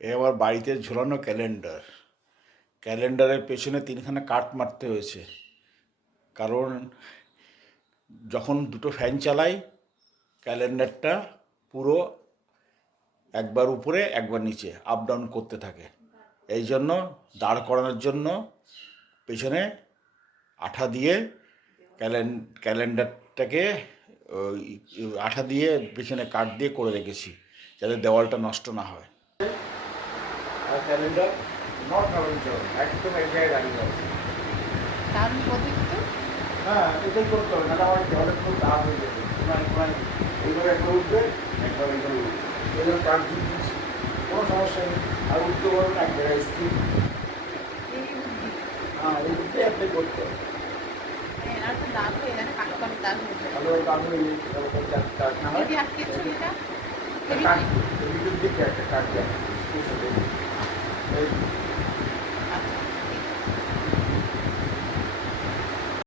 এ আমার বাড়িতে ঝোলানো ক্যালেন্ডার। ক্যালেন্ডারের পেছনে তিনখানা কাট মারতে হয়েছে, কারণ যখন দুটো ফ্যান চালাই ক্যালেন্ডারটা পুরো একবার উপরে একবার নিচে আপ ডাউন করতে থাকে। এই জন্য দাঁড় করানোর জন্য পেছনে আঠা দিয়ে ক্যালেন্ডারটাকে আঠা দিয়ে পেছনে কাঠ দিয়ে করে রেখেছি, যাতে দেওয়ালটা নষ্ট না হয়। আর ক্যালেন্ডার নট নড়াচড়া, একদম এক জায়গায় দাঁড়িয়ে আছে। দারুণ পদ্ধতি তো। হ্যাঁ, এটাই করতে হবে, নাহলে আমার দেওয়ালের খুব দাঁড় হয়ে যাবে। এইভাবে একবার উঠবে, একবার এইভাবে উঠবে, এইভাবে কাঠ দিয়ে দিচ্ছি, কোনো সমস্যা নেই। আর উঠতে পারবে না, এক জায়গায় স্থির। এই বুদ্ধি। হ্যাঁ, এই বুদ্ধি অ্যাপ্লাই করতে হবে। মানে এনার তো দাঁত হয়ে যায়, কালো কালো দাঁত হয়ে যায়। ভালো কারণ এই কাঠ না হয় যদি আটকেছো এটা কাঠ, এদিকের দিকে একটা কাঠ দেয়।